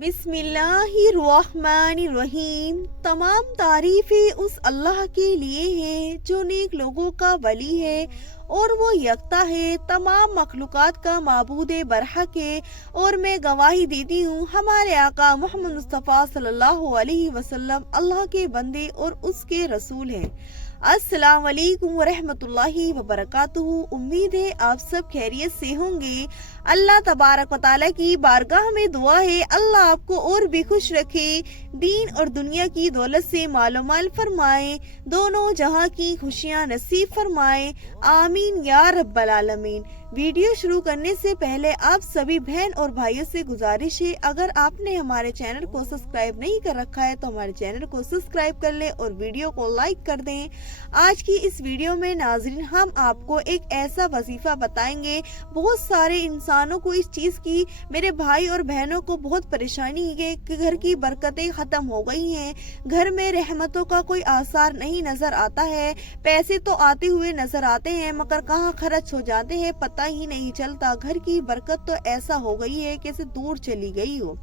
बिस्मिल्लाहिर्रहमानिर्रहीम। तमाम तारीफें उस अल्लाह के लिए हैं जो नेक लोगों का वली है और वो यकता है, तमाम मखलूकात का माबूद बरहक है। और मैं गवाही देती हूँ हमारे आका मोहम्मद मुस्तफ़ा सल्लल्लाहु अलैहि वसल्लम अल्लाह के बंदे और उसके रसूल हैं। अस्सलाम वालेकुम वरहमतुल्लाहि वबरकातुहू। उम्मीद है आप सब खैरियत से होंगे। अल्लाह तबारक व तआला की बारगाह में दुआ है अल्लाह आपको और भी खुश रखे, दीन और दुनिया की दौलत से मालोमाल फरमाए, दोनों जहां की खुशियां नसीब फरमाए, आमीन या रब्बल आलमीन। वीडियो शुरू करने से पहले आप सभी बहन और भाइयों से गुजारिश है, अगर आपने हमारे चैनल को सब्सक्राइब नहीं कर रखा है तो हमारे चैनल को सब्सक्राइब कर लें और वीडियो को लाइक कर दें। आज की इस वीडियो में नाज़रीन हम आपको एक ऐसा वजीफा बताएंगे। बहुत सारे इंसानों को इस चीज की, मेरे भाई और बहनों को बहुत परेशानी है कि घर की बरकतें खत्म हो गई हैं, घर में रहमतों का कोई आसार नहीं नजर आता है, पैसे तो आते हुए नजर आते हैं मगर कहाँ खर्च हो जाते हैं पता ही नहीं चलता। घर की बरकत तो ऐसा हो गई है कि जैसे दूर चली गई हो,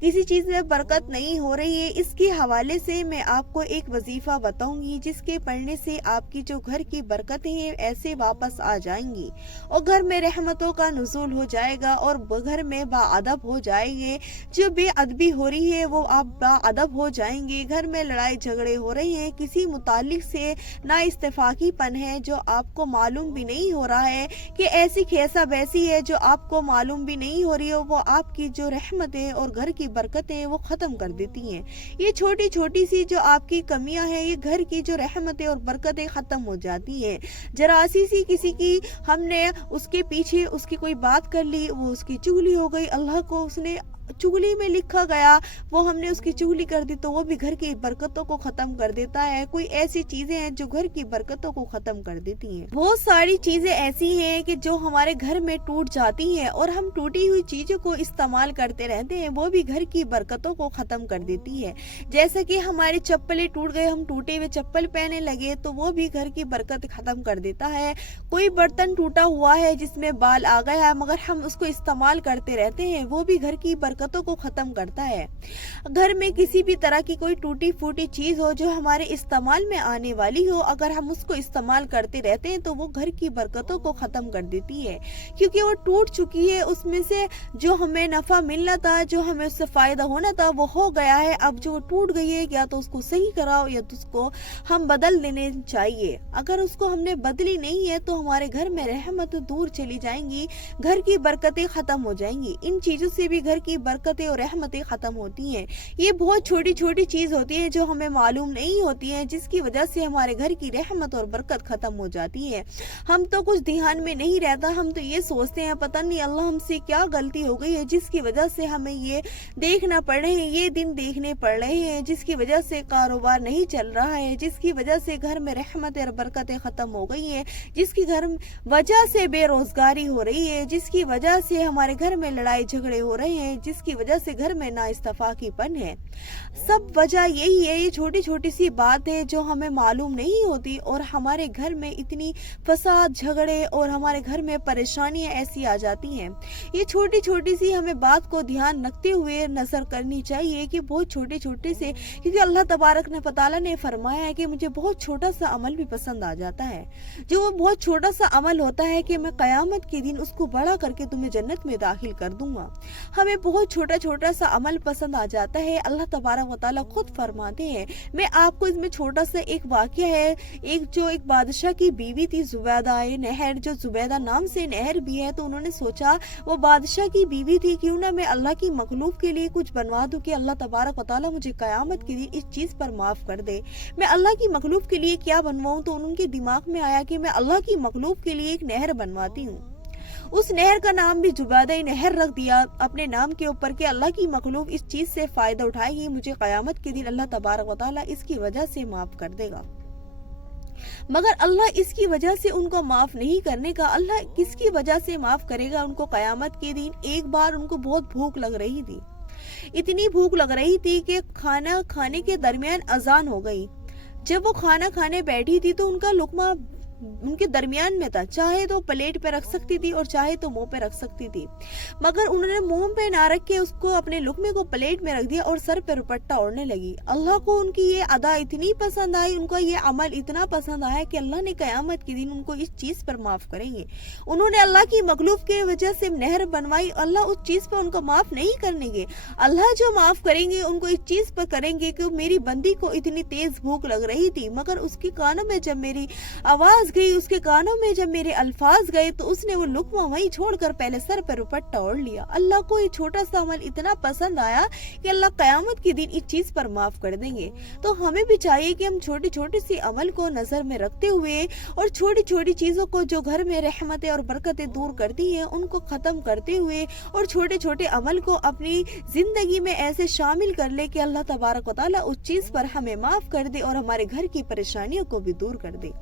किसी चीज में बरकत नहीं हो रही है। इसके हवाले से मैं आपको एक वजीफा बताऊंगी जिसके पढ़ने से आपकी जो घर की बरकतें हैं ऐसे वापस आ जाएंगी और घर में रहमतों का नुज़ूल हो जाएगा और घर में बाअदब हो जाएंगे। जो बेअदबी हो रही है वो आप बाअदब हो जाएंगे। घर में लड़ाई झगड़े हो रहे हैं, किसी मुतालिक से ना इस्तेफाकीपन है जो आपको मालूम भी नहीं हो रहा है कि ऐसी खेसा वैसी है जो आपको मालूम भी नहीं हो रही है, वो आपकी जो रहमतें और घर की बरकतें वो खत्म कर देती हैं। ये छोटी छोटी सी जो आपकी कमियां हैं ये घर की जो रहमतें और बरकतें खत्म हो जाती हैं। जरा सी किसी की हमने उसके पीछे उसकी कोई बात कर ली, वो उसकी चुगली हो गई, अल्लाह को उसने चुगली में लिखा गया, वो हमने उसकी चुगली कर दी तो वो भी घर की बरकतों को खत्म कर देता है। कोई ऐसी चीजें हैं जो घर की बरकतों को खत्म कर देती हैं। बहुत सारी चीजें ऐसी हैं कि जो हमारे घर में टूट जाती हैं और हम टूटी हुई चीजों को इस्तेमाल करते रहते हैं, वो भी घर की बरकतों को खत्म कर देती है। जैसे कि हमारी चप्पलें टूट गए, हम टूटे हुए चप्पल पहनने लगे तो वो भी घर की बरकत खत्म कर देता है। कोई बर्तन टूटा हुआ है जिसमें बाल आ गया है मगर हम उसको इस्तेमाल करते रहते हैं, वो भी घर की बरकतों को खत्म करता है। घर में किसी भी तरह की कोई टूटी फूटी चीज हो जो हमारे इस्तेमाल में आने वाली हो, अगर हम उसको इस्तेमाल करते रहते हैं तो वो घर की बरकतों को खत्म कर देती है, क्योंकि वो टूट चुकी है। उसमें से जो हमें नफा मिलना था, जो हमें उससे फायदा होना था वो हो गया है। अब जो टूट गई है या तो उसको सही कराओ या तो उसको हम बदल देने चाहिए। अगर उसको हमने बदली नहीं है तो हमारे घर में रहमत दूर चली जाएंगी, घर की बरकतें खत्म हो जाएंगी। इन चीजों से भी घर की बरकतें और रहमतें खत्म होती हैं। ये बहुत छोटी छोटी चीज होती है जो हमें मालूम नहीं होती है, जिसकी वजह से हमारे घर की रहमत और बरकत खत्म हो जाती है। हम तो कुछ ध्यान में नहीं रहता, हम तो ये सोचते हैं पता नहीं अल्लाह हमसे क्या गलती हो गई है जिसकी वजह से हमें ये देखना पड़ रहे हैं, ये दिन देखने पड़ रहे हैं, जिसकी वजह से कारोबार नहीं चल रहा है, जिसकी वजह से घर में रहमत और बरकतें खत्म हो गई है, जिसकी घर वजह से बेरोजगारी हो रही है, जिसकी वजह से हमारे घर में लड़ाई झगड़े हो रहे हैं, जिसकी वजह से घर में ना इस्तेफाकीपन है। सब वजह यही है, ये छोटी छोटी सी बात है जो हमें मालूम नहीं होती और हमारे घर में इतनी फसाद झगड़े और हमारे घर में परेशानियां ऐसी आ जाती हैं। ये छोटी छोटी सी हमें बात को ध्यान रखते हुए नजर करनी चाहिए कि बहुत छोटे छोटे से, क्योंकि अल्लाह तबारक ने पताला ने फरमाया है कि मुझे बहुत छोटा सा अमल भी पसंद आ जाता है। जो वो बहुत छोटा सा अमल होता है कि मैं कयामत के दिन उसको बड़ा करके तुम्हें जन्नत में दाखिल कर दूंगा। हमें बहुत छोटा छोटा सा अमल पसंद आ जाता है। अल्लाह तबारक व तआला खुद फरमाते हैं, मैं आपको इसमें छोटा सा एक वाकया है, एक बादशाह की बीवी थी जुबैदा नहर, जो जुबैदा नाम से नहर भी है, तो उन्होंने सोचा वो बादशाह की बीवी थी, क्यों ना मैं अल्लाह की मखलूक के लिए कुछ बनवा दूं कि अल्लाह तबारक व तआला मुझे कयामत के दिन इस चीज पर माफ कर दे। मैं अल्लाह की मखलूक के लिए क्या बनवाऊं, तो उनके दिमाग में आया कि मैं अल्लाह की मखलूक के लिए एक नहर बनवाती हूँ। उस नहर का नाम भी जुबैदा नहर रख दिया अपने नाम के ऊपर कि अल्लाह की मखलूक इस चीज से फायदा उठाएगी, मुझे कयामत के दिन अल्लाह तबारक व तआला इसकी वजह से माफ कर देगा। मगर अल्लाह इसकी वजह से उनको माफ नहीं करने का, अल्लाह किसकी वजह से माफ करेगा उनको कयामत के दिन। एक बार उनको बहुत भूख लग रही थी, इतनी भूख लग रही थी कि खाना खाने के दरमियान अजान हो गई। जब वो खाना खाने बैठी थी तो उनका लुकमा उनके दरमियान में था, चाहे तो प्लेट पे रख सकती थी और चाहे तो मुंह पे रख सकती थी, मगर उन्होंने मुंह पे ना रख के उसको अपने लुकमे को प्लेट में रख दिया और सर पे दुपट्टा ओढ़ने लगी। अल्लाह को उनकी ये अदा इतनी पसंद आई, उनका ये अमल इतना पसंद आया कि अल्लाह ने कयामत के दिन उनको इस चीज पर माफ करेंगे। उन्होंने अल्लाह की मखलूक की वजह से नहर बनवाई, अल्लाह उस चीज पर उनको माफ नहीं करेंगे। अल्लाह जो माफ करेंगे उनको इस चीज पर करेंगे कि मेरी बंदी को इतनी तेज भूख लग रही थी, मगर उसके कानों में जब मेरी आवाज गई, उसके कानों में जब मेरे अल्फाज गए, तो उसने वो लुकमा वहीं छोड़कर पहले सर पर दुपट्टा ओढ़ लिया। अल्लाह को ये छोटा सा अमल इतना पसंद आया कि अल्लाह कयामत के दिन इस चीज पर माफ कर देंगे। तो हमें भी चाहिए कि हम छोटी छोटी सी अमल को नजर में रखते हुए और छोटी छोटी चीजों को जो घर में रहमतें और बरकतें दूर करती हैं उनको खत्म करते हुए और छोटे छोटे अमल को अपनी जिंदगी में ऐसे शामिल कर ले कि अल्लाह तबारक व तआला उस चीज पर हमें माफ कर दे और हमारे घर की परेशानियों को भी दूर कर दे।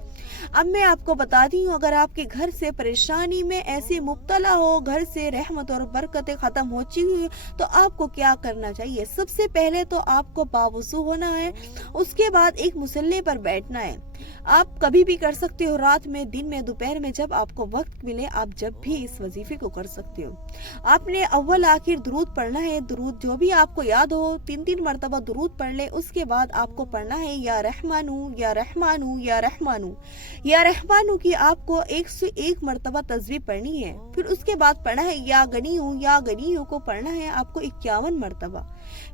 अब मैं आपको बताती हूँ, अगर आपके घर से परेशानी में ऐसे मुब्तला हो, घर से रहमत और बरकतें खत्म हो चुकी, तो आपको क्या करना चाहिए। सबसे पहले तो आपको बावुज़ू होना है, उसके बाद एक मुसल्ले पर बैठना है। आप कभी भी कर सकते हो, रात में, दिन में, दोपहर में, जब आपको वक्त मिले आप जब भी इस वजीफे को कर सकते हो। आपने अव्वल आखिर दुरूद पढ़ना है, दुरूद जो भी आपको याद हो 3-3 मरतबा दुरूद पढ़ ले। उसके बाद आपको पढ़ना है या रहमानू या रहमानू या रहमानू या रहमानू की आपको 101 मरतबा तस्बीह पढ़नी है। फिर उसके बाद पढ़ना है या गनीयू को पढ़ना है आपको 51 मरतबा।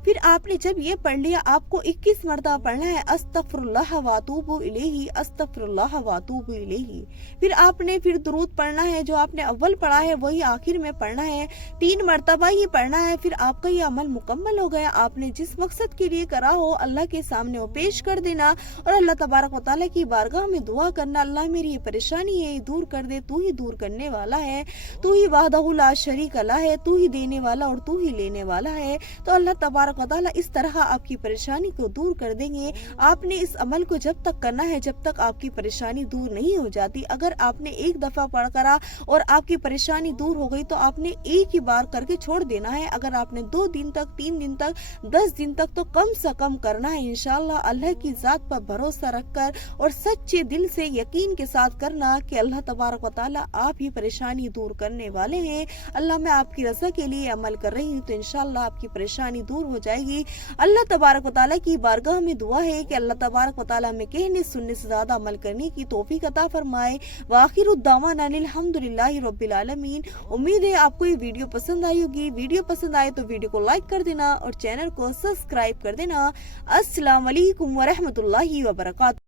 फिर आपने जब ये पढ़ लिया आपको 21 मरतबा पढ़ना है अस्तगफिरुल्लाह व अतूबु इलैहि, अस्तगफिरुल्लाह व अतूबु इलैहि। फिर आपने फिर दुरूद पढ़ना है, जो आपने अव्वल पढ़ा है वही आखिर में पढ़ना है, 3 मरतबा ही पढ़ना है। फिर आपका ये अमल मुकम्मल हो गया। आपने जिस मकसद के लिए करा हो अल्लाह के सामने वो पेश कर देना और अल्लाह तबारक व तआला की बारगाह में दुआ करना, अल्लाह मेरी ये परेशानी है ये दूर कर दे, तू ही दूर करने वाला है, तू ही वहदहु ला शरीक ला है, तू ही देने वाला और तू ही लेने वाला है। तो अल्लाह तबारक व तआला इस तरह आपकी परेशानी को दूर कर देंगे। आपने इस अमल को जब तक करना है जब तक आपकी परेशानी दूर नहीं हो जाती। अगर आपने एक दफा पढ़ करा और आपकी परेशानी दूर हो गई तो आपने एक ही बार करके छोड़ देना है। अगर आपने 2 दिन तक, 3 दिन तक, 10 दिन तक तो कम से कम करना है। इंशाअल्लाह अल्लाह की जात पर भरोसा रखकर और सच्चे दिल से यकीन के साथ करना कि अल्लाह तबारक व तआला आप ही परेशानी दूर करने वाले हैं। अल्लाह मैं आपकी रज़ा के लिए अमल कर रही हूँ तो इंशाअल्लाह आपकी परेशानी दूर हो जाएगी। अल्लाह तबारक व तआला की बारगाह में दुआ है कि अल्लाह तबारक व तआला में कहने सुनने से ज्यादा अमल करने की तौफीक अता फरमाए। व आखिरु दावाना अल्हम्दुलिल्लाहि रब्बिल आलमीन। उम्मीद है आपको ये वीडियो पसंद आई होगी। वीडियो पसंद आए तो वीडियो को लाइक कर देना और चैनल को सब्सक्राइब कर देना। अस्सलाम वालेकुम व रहमतुल्लाहि व बरकातहू।